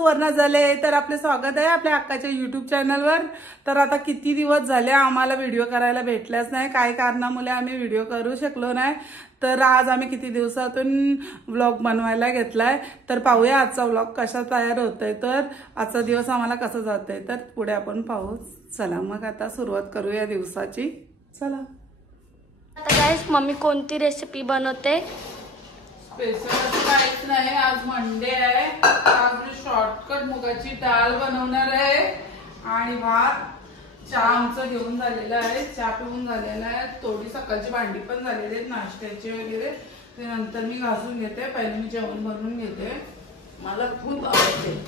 सुवर्ण झाले तर आपले स्वागत आहे आपल्या अक्काच्या YouTube चॅनलवर। तर आता किती दिवस झाले आम्हाला व्हिडिओ करायला भेटल्याच नाही, काय कारणामुळे आम्ही व्हिडिओ करू शकलो नाही। तर आज आम्ही किती दिवसातून व्लॉग बनवायला घेतलाय, तर पाहूया आजचा व्लॉग कसा तयार होतोय, तर आजचा दिवस आम्हाला कसा जातोय तर पुढे आपण पाहू। चला मग आता सुरुवात करूया दिवसाची। चला आता गाइस मम्मी कोणती रेसिपी बनवते? स्पेशल काहीच नाही, आज मंडे आहे। आज मी शॉर्टकट मुगाची डाळ बनवणार आहे आणि भात। चहा आमचं घेऊन झालेला आहे, चहा पिऊन झालेला आहे, थोडी सकाळची भांडी पण झालेली आहेत नाश्त्याची वगैरे, ते नंतर मी घासून घेते। पहिले मी जेवण बनवून घेते, मला खूप आवडते।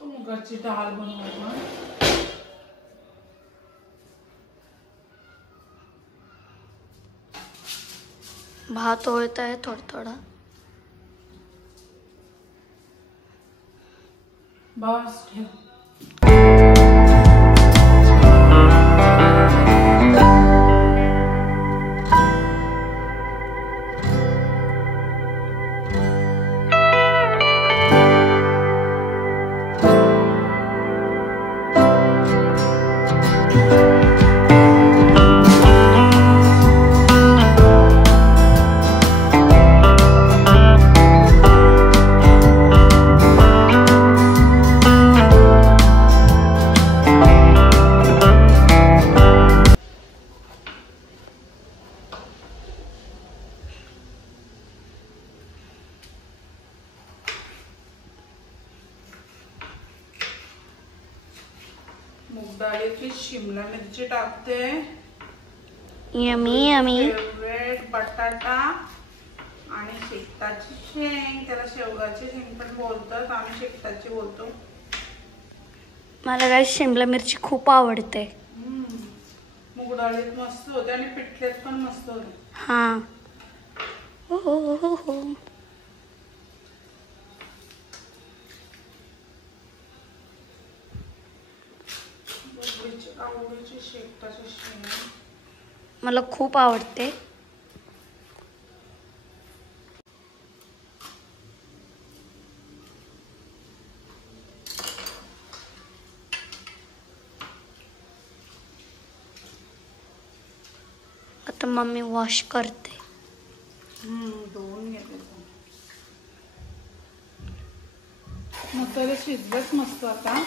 मुगाची डाळ बनवू। भात होत आहे थोड़ा थोड़ा, बस ठेव। मूग डाळीची शिमला मिरची टाकते, यमी यमी, फेवरेट बटाटा आणि शेकटाची शेंग, त्याला शेवगाची शेंग पण बोलतात, आम्ही शेकटाची बोलतो। मला गाइस शिमला मिरची खूप आवडते। मूग डाळीत मस्त होते आणि पिठल्यात पण मस्त होते। हाँ हो। आवडीची शेकटाची शेंग मला खूप आवडते। आता मम्मी वॉश करते। धुवून घेते। मसाले शिजलेच मस्त। आता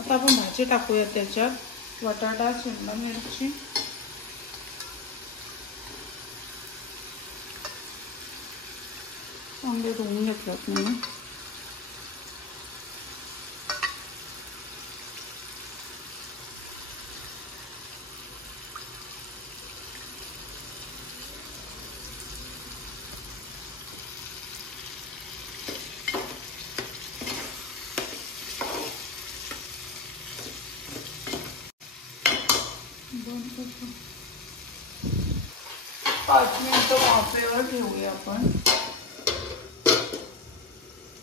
आपण भाजी टाकूया त्याच्यात, बटाटा, शिमला मिरची, चांगले धुवून घेतल्यात मी। पाच मिनिटं वाफेवर ठेवूया आपण।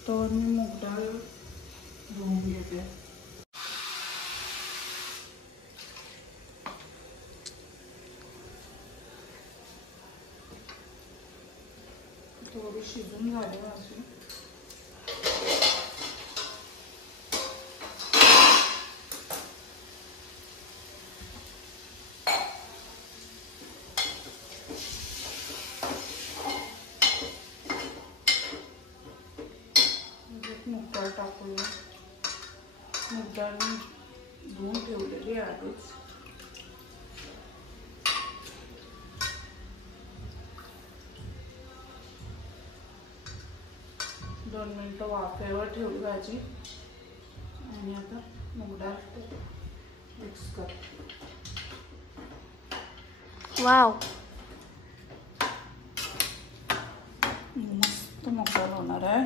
तर मी मूग डाळ धुवून घेते। थोडी शिजून झाली अशी। मूग डाळ टाकूया। मूग डाळ मी धुवून ठेवलेली आहे आधीच. दोन मिनिटं वाफेवर ठेवली भाजी आणि आता मूग डाळ मिक्स कर. वाव, मस्त मूग डाळ होणार आहे.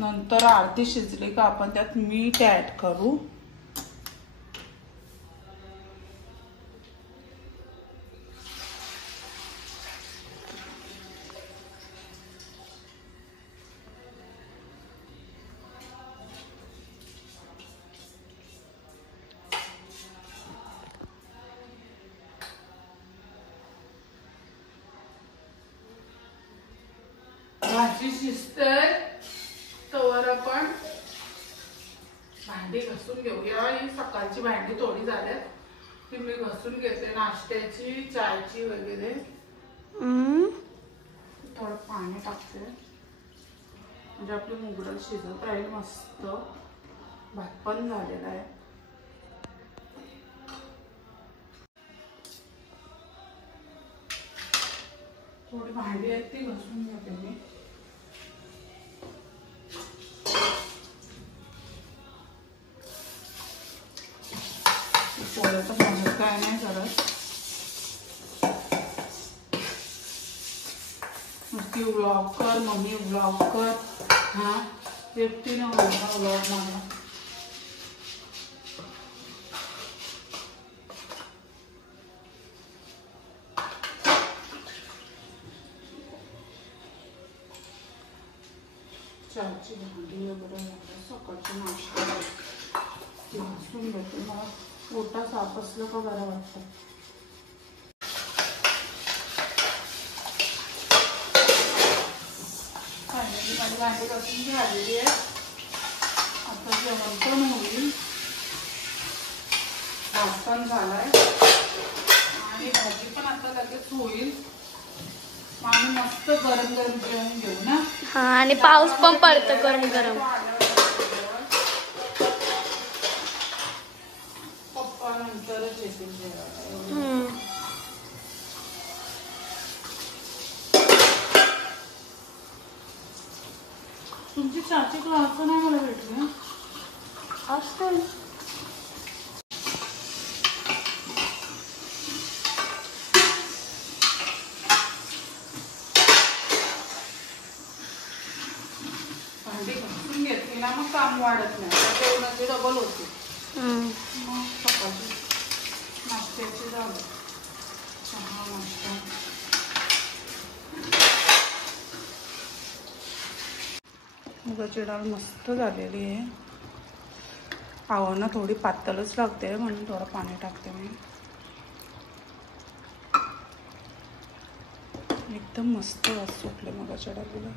नंतर अर्धी शिजली का आपण त्यात मीठ ऍड करू. भाजी शिजते तोवर आपण भांडी घासून घेऊया. ही सकाळची भांडी थोडी झाल्यात ती मी घासून घेते, नाश्त्याची, चायची वगैरे. थोडं पाणी टाकते म्हणजे आपली मूग डाळ शिजत राहील मस्त. भात पण झालेला आहे. थोडी भांडी आहेत ती घासून घेते मी. पोळ्याचं भांडत काय नाही करत, नुसती व्लॉग कर मम्मी, व्लॉग कर. हा एकटीने होणार व्लॉग मला. चहाची भांडी वगैरे सकाळची नाश्ता घासून घेते. मला पोटा साफ असलं का बरं वाटतं. माझी भांडी घासून झालेली आहे. आता जेवण पण होईल. भात पण झालाय आणि भाजी पण आता लगेच होईल. आम्ही मस्त गरम गरम जेवण घेऊ ना. हा, आणि पाऊस पण पडतो गरम गरम. पप्पा नंतरच येतील जेवायला. तुमची चहाची ग्लास नाही मला भेटली. असतं भांडी घासून घेतली ना मग काम वाढत नाही. जेवणाची डबल होती. मग सकाळची नाश्त्याची झालं. चहा नाश्ता. मुगाची डाळ मस्त झालेली आहे. पावांना थोडी पातळच लागते म्हणून थोडं पाणी टाकते मी. एकदम मस्त वास सुटले मुगाच्या डाळीला.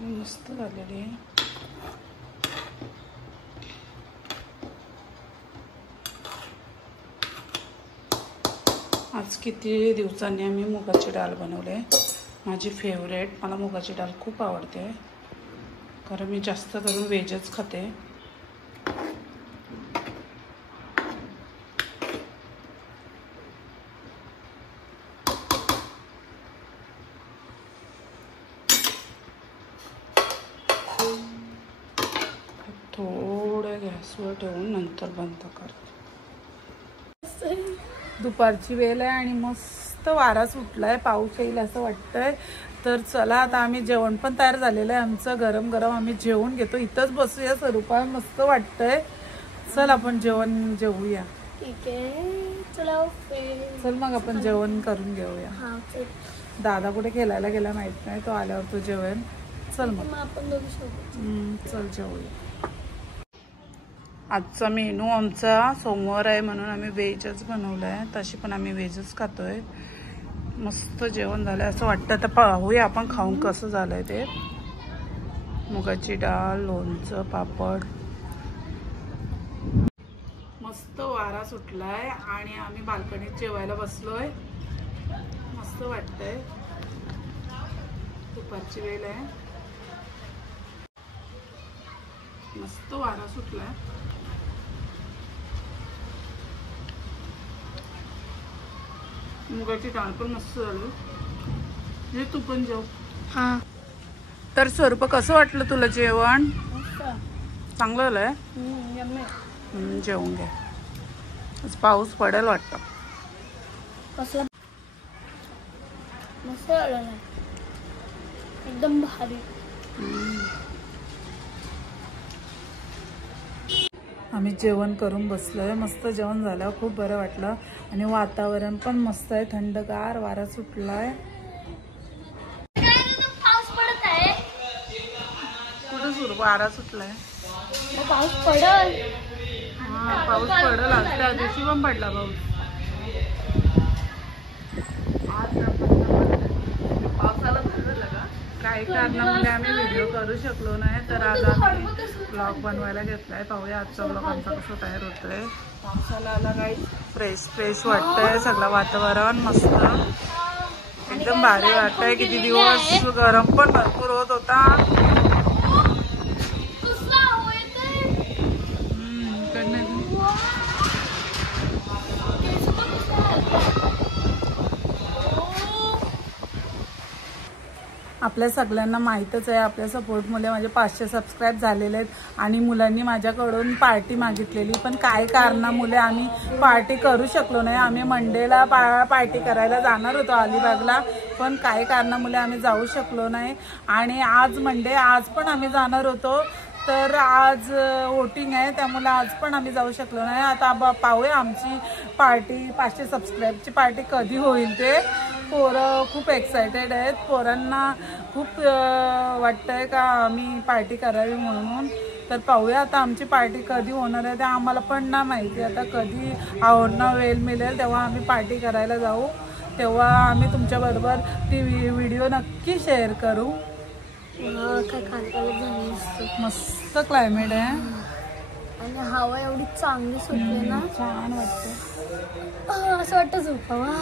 मस्त झालेली आहे. आज किती दिवसांनी आम्ही मुगाची डाळ बनवली आहे. माझी फेवरेट. मला मुगाची डाळ खूप आवडते कारण मी जास्त करून व्हेजच खाते. थोडं गॅसवर ठेवून नंतर बंद करते. दुपारची वेळ आहे आणि मस्त वारा सुटलाय. पाऊस येईल असं वाटतंय. तर चला आता आम्ही जेवण पण तयार झालेलं आहे आमचं. गरम गरम आम्ही जेवून घेतो. इथंच बसूया स्वरूपा. मस्त वाटतंय. चल आपण जेवण जेवूया. ठीक आहे, चला चल मग आपण जेवण करून घेऊया. दादा कुठे खेळायला गेला माहित नाही. तो आल्यावर तो जेवण. चल मग आपण दोघी सोबत चल जेवूया. आजचा मेनू आमचा सोमवार आहे म्हणून आम्ही व्हेजच बनवलं आहे. तशी पण आम्ही व्हेजच खातोय. मस्त जेवण झालंय असं वाटतं. आता पाहूया आपण खाऊन कसं झालंय ते. मुगाची डाळ, लोणचं, पापड. मस्त वारा सुटलाय आणि आम्ही बाल्कनीत जेवायला बसलोय. मस्त वाटतंय. दुपारची वेळ आहे. मस्त वारा सुटलाय. मुगाची डाळ पण मस्त झाली. हे तू पण जेव. हा. तर स्वरूप कसं वाटलं तुला जेवण? चांगलं झालंय. जेवून घे. आज पाऊस पडेल वाटतं. कसला मस्त झालं ना, एकदम भारी. आम्ही जेवण करून बसलोय. मस्त जेवण झालं, खूप बरं वाटलं आणि वातावरण पण मस्त आहे, थंडगार वारा सुटलाय. पाऊस पडत आहे. कुठं सुरू वारा सुटलाय? पाऊस पडल. हा पाऊस पडल. आज त्या दिवशी पण पडला पाऊस. पावसाला झालं का काही कारणामुळे आम्ही व्हिडिओ करू शकलो नाही, तर आज आम्ही ब्लॉग बनवायला घेतलाय. पाहूया आजचा ब्लॉग आमचा कसं तयार होतोय. पावसाला आला काही फ्रेश फ्रेश वाटतंय. सगळं वातावरण मस्त एकदम भारी वाटतंय. किती दिवस गरम पण भरपूर होत होता. आपल्या सगळ्यांना माहीतच आहे, आपल्या सपोर्टमुळे माझे 500 सबस्क्राईब झालेले आहेत आणि मुलांनी माझ्याकडून पार्टी मागितलेली, पण काय कारणामुळे आम्ही पार्टी करू शकलो नाही. आम्ही मंडेला पार्टी करायला जाणार होतो अलिबागला, पण काही कारणामुळे आम्ही जाऊ शकलो नाही. आणि आज मंडे, आज पण आम्ही जाणार होतो, तर आज वोटिंग आहे, त्यामुळे आज पण आम्ही जाऊ शकलो नाही. आता पाहूया आमची पार्टी 500 सबस्क्राईबची पार्टी कधी होईल ते. पोरं खूप एक्सायटेड आहेत. पोरांना खूप वाटतंय का आम्ही पार्टी करावी म्हणून. तर पाहूया आता आमची पार्टी कधी होणार आहे ते आम्हाला पण ना माहिती. आता कधी आवडणं वेळ मिळेल तेव्हा आम्ही पार्टी करायला जाऊ, तेव्हा आम्ही तुमच्याबरोबर ती व्हिडिओ नक्की शेअर करू. मस्त क्लायमेट आहे आणि हवा एवढी चांगली सुटली ना, छान वाटतं. असं वाटतं झोपावा.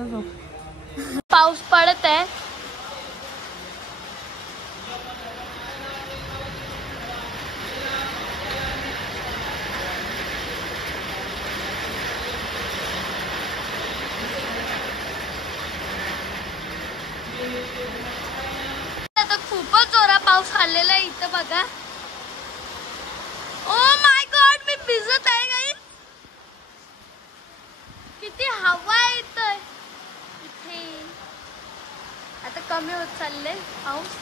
झोप. पाऊस पडत आहे. आता खूपच जोरात पाऊस आलेला आहे इथं बघा. ओ माय गॉड, मी भिजत आहे गाई. किती हवा आहे इथं. इथे आता कमी होत चालले पाऊस.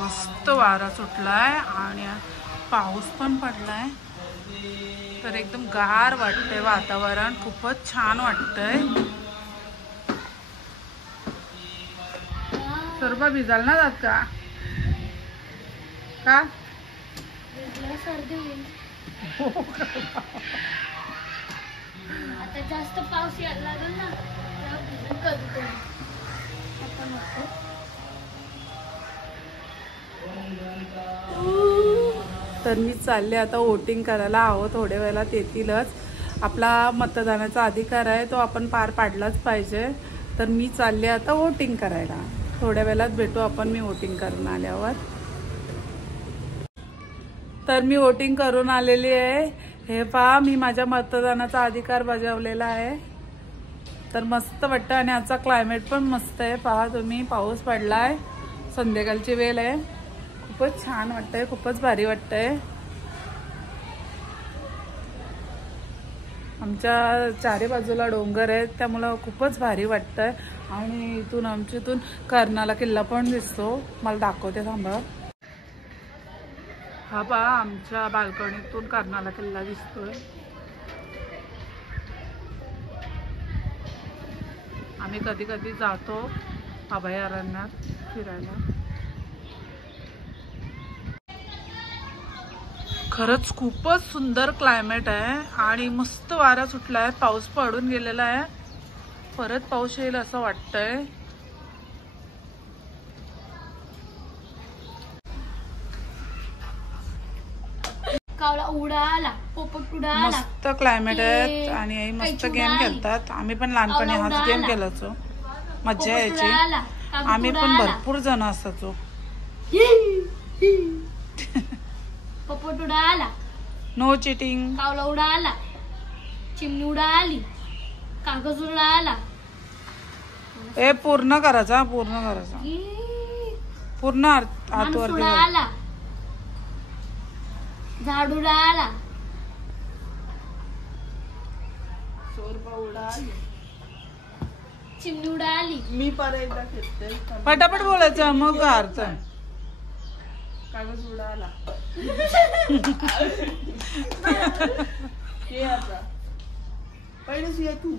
मस्त वारा सुटलाय आणि पाऊस पण पडलाय, तर एकदम गार वाटतंय. वातावरण खूपच छान वाटतंय. सर्व भिजाल ना जात का? सर्दी होईल. आता जास्त पाऊस यायला लागेल ना, तर मी चालले आता वोटिंग करायला. आहोत थोड्या वेळात येतीलच. आपला मतदानाचा अधिकार आहे, तो आपण पार पाडलाच पाहिजे. तर मी चालले आता वोटिंग करायला. थोड्या वेळात भेटू आपण, मी वोटिंग करून आल्यावर. तर मी वोटिंग करून आलेली आहे. हे पहा, मी माझ्या मतदानाचा अधिकार बजावलेला आहे. तर मस्त वाटतं आणि आजचा क्लायमेट पण मस्त आहे. पहा तुम्ही, पाऊस पडलाय, संध्याकाळची वेळ आहे. खूपच छान वाटतंय, खूपच भारी वाटतंय. आमच्या चारी बाजूला डोंगर आहेत, त्यामुळं खूपच भारी वाटतंय. आणि इथून आमच्या इथून कर्नाला किल्ला पण दिसतो. मला दाखवते, थांबा. हा पहा, आमच्या बाल्कनीतून कर्नाला किल्ला दिसतोय. आम्ही कधी कधी जातो अभयारण्यात फिरायला. खरंच खूपच सुंदर क्लायमेट आहे आणि मस्त वारा सुटला आहे. पाऊस पडून गेलेला आहे, परत पाऊस येईल असं वाटतंय. कावळा उडाला, पोपट उडाला. मस्त क्लायमेट आहे आणि मस्त गेम खेळतात. आम्ही पण लहानपणी हाच गेम खेळायचो. मज्जा यायची. आला, कागद आम्ही पण उडाला. भरपूर जण असायचो. पोपट उडाला, नो चिटिंग. कावला उडाला, चिमणी उडाली, कागद उडाला. ए पूर्ण करायचा, पूर्ण करायचा, पूर्ण माणूस आतवरती. उडाला, झाड उडाला, चिमणी उडाली. मी परत एकदा खेळते. पटापट बोलायचं मग अर्थ. कागद उडाला. ये आता पहिलेच ये तू.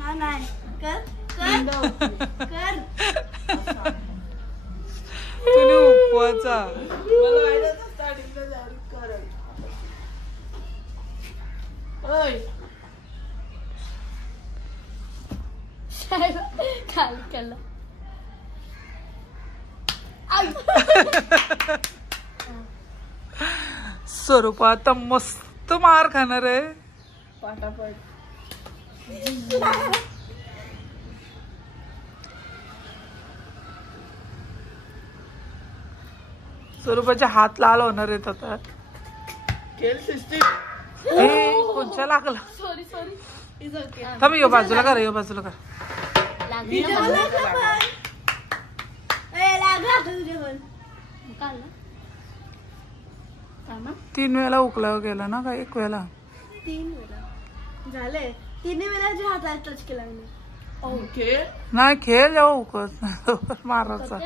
हा नाही कर तुम्ही उपवाचा. मला माहिती होतं स्टार्टिंगला जारी करल. ओय काल केलं. स्वरूपा आता मस्त मार खाणार आहे. पाटापट. स्वरूपाचे हात लाल होणार आहेत आता. खेळ सिस्टीम. ए, कोणच्या लागला? सॉरी थांब, यो बाजूला कर, यो बाजूला कर. तीन वेळा उकलाव गेला ना का एक वेळा? 3 वेळा झाले. 3 वेळा जे हाताला टच केला मी. ओके. नाही खेळ जेव्हा उकळत नाही मारायचा.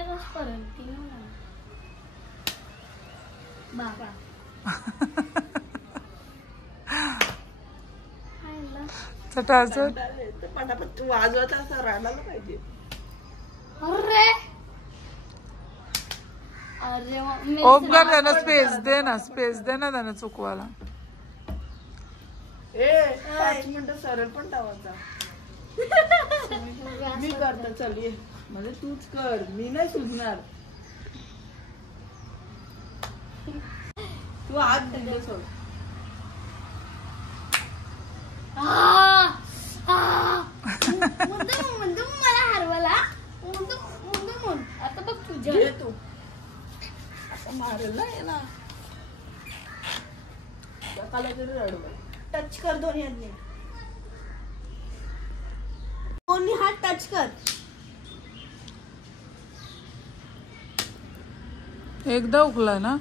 चटाचट. पटापट वाजवत असं राहायला पाहिजे. ओमकार त्यांना स्पेस दे ना, स्पेस दे ना त्यांना चुकवायला. ए 5 मिनिटं सरळ पण टावायचा. मी करतो चल ये. म्हणजे तूच कर, मी नाही सुचणार. तू हात दिले सोड. मला हरवला. आता बघ तुझ्या घे तू. आता मारेल ना ये ना. सकाळला तरी रडवा. टच कर दोन्ही हातने. दोन्ही हात टच कर. एकदा उकला ना.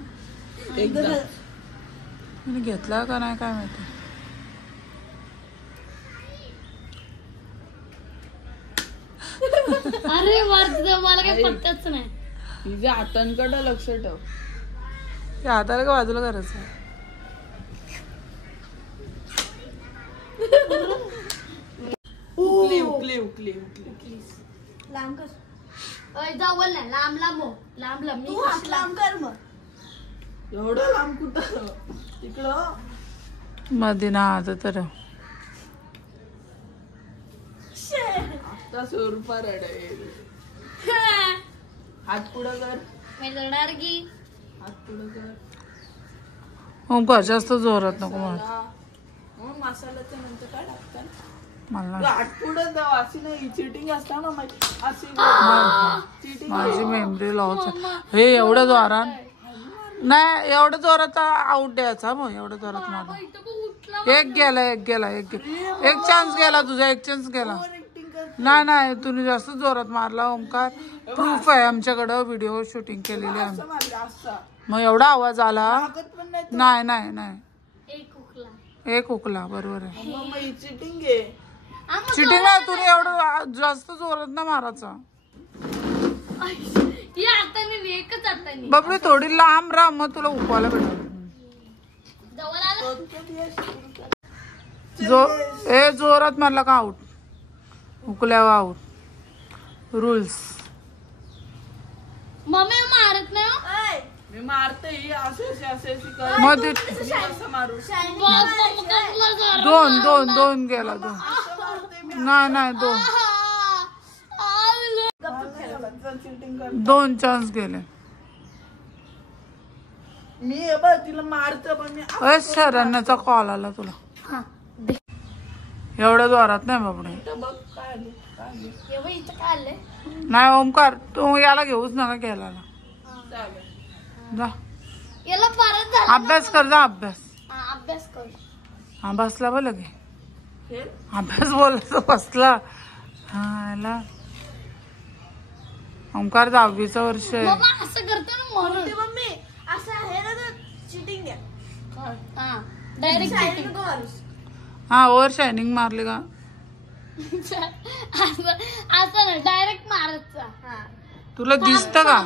एकदा मी घेतला का नाही काय माहिती. अरे मला काही पत्ताच नाही. तिच्या हातांकडे लक्ष ठेव. त्या हाताला का बाजूला करायचं. उकली उकली उकली उकली. लांब कर. जवळ नाही, लांब लांब हो. लांब लांब. तू हात लांब कर मग. एवढं लांब कुठं तिकडं मध्ये ना आता तर आता स्वरूपा रडेल. हात पुढं कर. मी रडणार की. हात पुढं कर. ओमकार जास्त जोरात नको मला. मग मसाल्याच्या नंतर काय टाकतात? मला हात पुढं जाऊ. अशी नाही चिटिंग असता ना अशी चिटिंग. माझी मेमरी लॉस. हे एवढ्या जोरात नाही, एवढ्या जोरात आउट द्यायचा. मग एवढ्या जोरात मला एक गेला, एक गेला, एक चान्स गेला तुझा, एक चान्स गेला. नाही नाही, तुम्ही जास्त जोरात मारला ओमकार. प्रूफ आहे आमच्याकडं, व्हिडिओ शूटिंग केलेली आहे. मग एवढा आवाज आला. नाही नाही नाही, एक उकला. बरोबर आहे. चिटिंग आहे. चिटिंग आहे. तुम्ही एवढं जास्त जोरात ना मारायचा. बापरे, थोडी लांब राहा मग तुला उकवायला भेटेल. जोरात मारला का आउट. उकल्यावर आउट. रूल्स. मम्मी मारत नाही. मी मारते असे मग ते असं मारू. दोन दोन दोन गेला. दोन नाही नाही, दोन चान्स गेले. मी तिला मारतो पण मी शरण्याचा कॉल आला तुला. एवढ्या जोरात नाही बापडे. बघ काय आली. हे बघ इथं काय आलंय. नाही ओमकार तू याला घेऊच नका केला चालेल. जा याला परत झालं. अभ्यास कर जा अभ्यास. अभ्यास कर. हा बसला बोल लगे खेळ. अभ्यास बोलायचं बसला. हा याला ओमकार 10वीचं वर्ष आहे. बाबा असं करतो ना म्हणून. ते मम्मी असं आहे ना तर चिटिंग आहे. हा डायरेक्ट शाळेत नको मारूस. हा ओव्हर शायनिंग मारली का असं ना डायरेक्ट मारायचा. तुला दिसतं का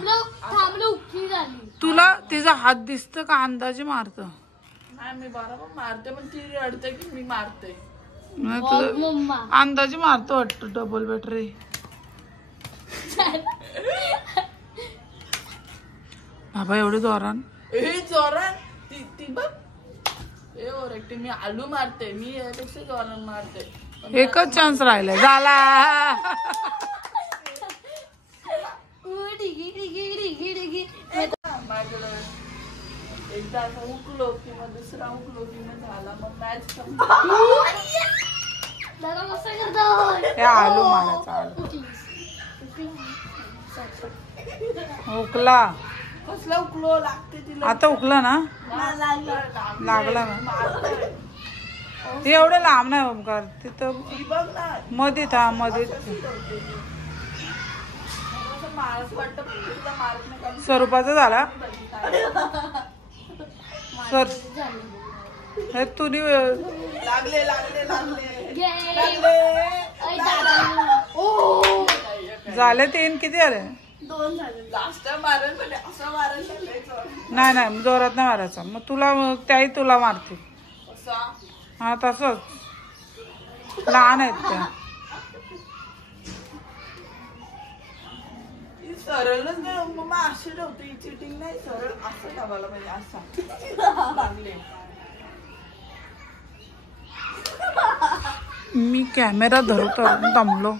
थांबलं उठी झाली. तुला तिचा हात दिसतं का अंदाजे मारत नाही मी बरोबर मारते पण ती रडते की मी मारते. तुझं मम्मा अंदाजे मारतो वाटतं डबल बॅटरी. बाबा एवढे जोरान ए जोरान ती बघ. ए ओरडते मी आलू मारते. मी यापेक्षा जोरान मारते. एकच चान्स राहिलाय झाला. डिगी डिगी डिगी डिगी. माझ्याकडे एकदा असं उकलो किंवा दुसरा उकलो की मग झाला मग मॅच दादा कसं करतो. हे आलू मारायचा आलू उकला. कसला उकलो लागते तिला. आता उकला ना लागला ना. ते एवढं लांब नाही ओमकार तिथं ती बघ ना मध्ये था मध्ये मारस वाटतं पण तिला मारत नाही कारण स्वरूपाचा झाला सर हे तुनी लागले लागले लागले झाले 3 किती आले. 2 झाले. लास्ट मारेल म्हणजे असं मारायला नाही नाही जोरात नाही मारायचा मग तुला त्याही तुला मारते. असा हा तसंच लहान आहेत त्या. सरळच नाही मग अशी ठेवते ही चिटिंग नाही सरळ असं ठेवायला पाहिजे असा लागले. मी कॅमेरा धरतो दमलो.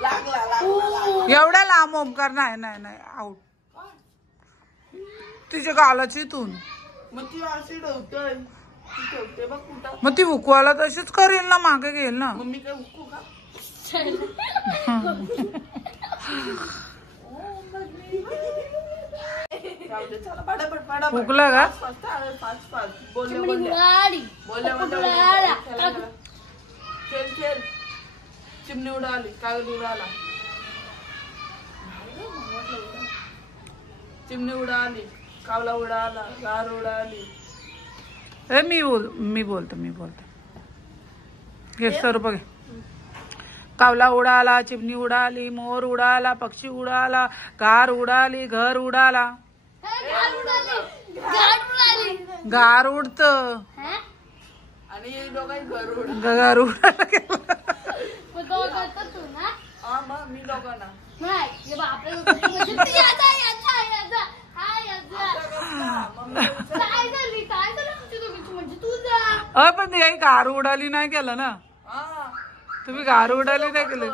लागला लागला एवढ्या लांब ओमकार नाही नाही नाही आउट. तिच्या गालाची इथून मग ती अशी ठेवतोय ती ठेवते बघ कुठं. मग ती उकवायला तशीच करेल ना मागे घेईल ना. मग मी काय उकू का. चला पटापट पटापट उकला का पाच बोलले उडाली. बोलले उडाला. खेळ खेळ. चिमणी उडाली कागद उडाला. चिमणी उडाली कावला उडाला गार उडाली. मी बोलतो घे स्वरूप घे. कावला उडाला चिमणी उडाली मोर उडाला पक्षी उडाला गार उडाली घर उडाला. गार उडत आणि हे दोघांनी घर उड घर उडाला तू ना. हा मग मी दोघांना नाही काय झाली काय झालं म्हणजे तुझा. पण ते काही गार उडाली नाही केलं ना हा तुम्ही. गार उडाली नाही केलं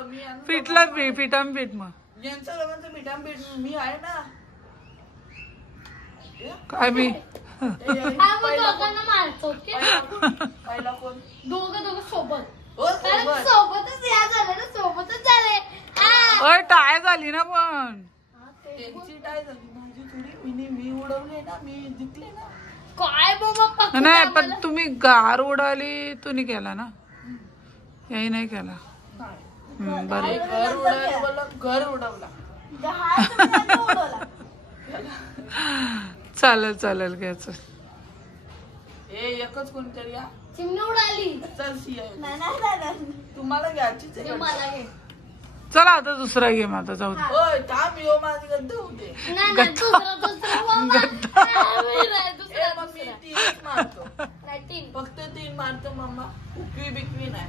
पिठला पिठाम पीठ. मग यांचं दोघांचं मिठाम पीठ मी आहे ना. काय मी दोघांना मारतो. पहिला कोण दोघं सोबत. हो सोबत. सोबतच या झालं ना सोबतच झाले. अय टाय झाली ना पण त्यांची टाय झाली माझी थोडी मी उडवले ना मी जिंकले ना. काय बाबा नाही पण तुम्ही गार उडाली तुम्ही केला ना याही नाही केला. बरं घर उडवलं बोललं घर उडवला. चालेल घ्यायचं. हे एकच कोणतरी या चिमणी उडाली. चल तुम्हाला घ्यायचीच आहे. मला घे. चला आता दुसरा गेम आता जाऊ दे. होय थांब यो माझी गद्द होते. नाही दुसरा मग मी 3 मारतो. नाही 3 फक्त 3 मारतो मम्मा. उकवी बिकवी नाही.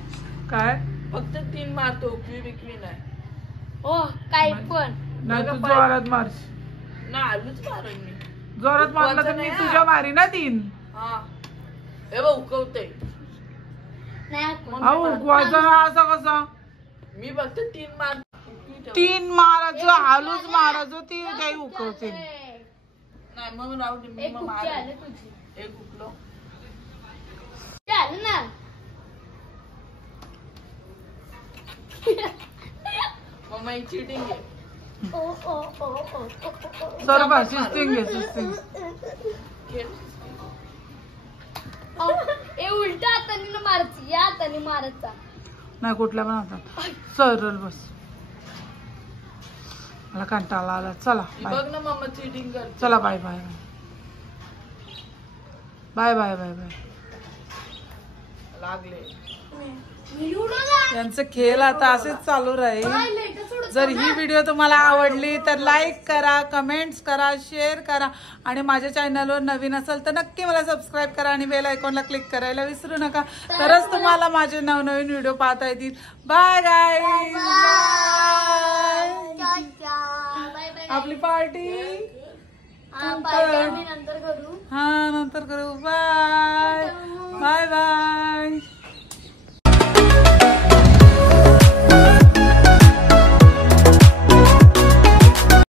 काय फक्त 3 मारतो उकवी बिकवी नाही. हो काय पण नाही तू जोरात मारशी. ना आलूच मारेन मी. जोरात मारला तर मी तुझ्या मारी ना 3. हा हे बघ उकवते. नाही उकवायचा ना असा कसा. मी फक्त 3 मारतो. 3 मारायचं आलूच मारायचं ती काही उकवते. नाही मग राहू दे मी एक मग कुठची मारेन. आले तुझी. एक उकलो. चाल ना. मम्मा ही चिटिंग आहे. ओ ओ ओ ओ ओ ओ सर बा सिस्टिंग घे सिस्टिंग. खेळ. ए उलट्या हाताने ना मारायची, या हाताने मारायचा. नाही कुठल्या पण हातात. सरळ बस. मला कंटाळा आला. चला ही बाय. बघ ना मम्मा चिटिंग करते. चला bye bye bye bye bye bye. लागले. यांचं खेळ आता असेच चालू राहील. जर ही व्हिडिओ तुम्हाला आवडली तर लाईक करा, कमेंट्स करा, शेअर करा आणि माझ्या चॅनलवर नवीन असेल तर नक्की मला सबस्क्राईब करा आणि बेल आयकॉनला क्लिक करायला विसरू नका. तरच तुम्हाला माझे नवनवीन व्हिडिओ पाहता येतील. Bye guys. Bye bye. आपली पार्टी हा पार्टी आम्ही नंतर करू. हा नंतर करू. Bye bye.